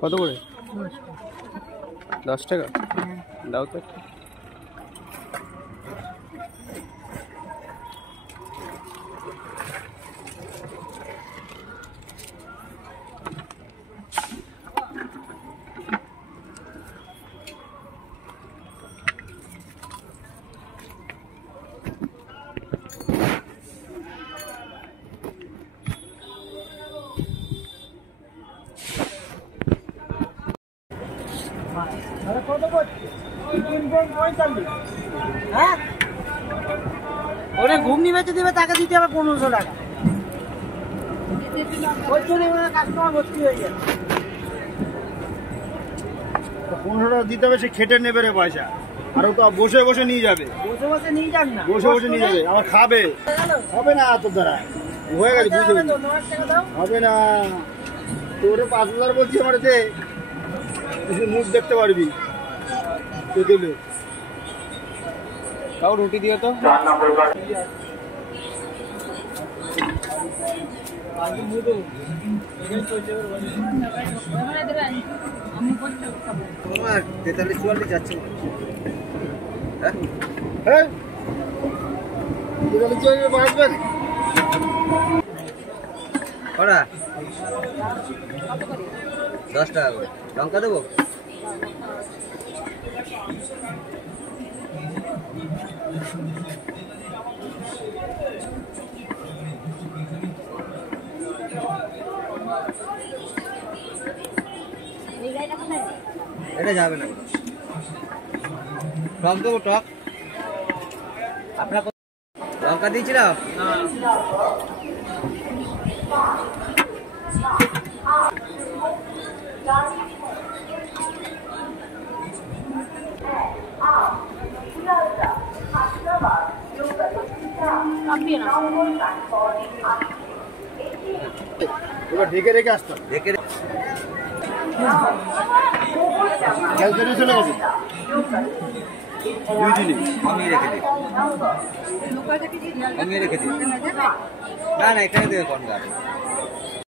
কত করে? 10 টাকা। দাও তো একটা। ওরে ঘুগনি বেচে দিবে, তাকে দিতে হবে 1500 টাকা। ওই জন্য কাস্টমার ভর্তি হয়ে যায়। 1500 টাকা দিতে হবে, সে খেটে নেবে রে পয়সা। আর ও তো বসে বসে নিয়ে যাবে। বসে বসে নিয়ে যান না, বসে বসে নিয়ে যাবে, আবার খাবে। হবে না তোর দ্বারা, হয়ে গেছে বুঝলি? হবে না, তোরে 5000 বলছি আমার দে, তুই মুখ দেখতে পারবি। দিলে তাও রুটি দিও তো। যাচ্ছে কড়া 10 টাকা করে লঙ্কা দেবো। এটা যাবে না, টক দেবো। টক আপনার লঙ্কা দিয়েছিলাম। এবার ঢেকে রেখে আসতাম, ঢেকে গ্যাস বেরিয়ে চলে গেছে। আমি রেখে দিই, আমি রেখে দিই। না না, এখানে দেবে কোন গাছ।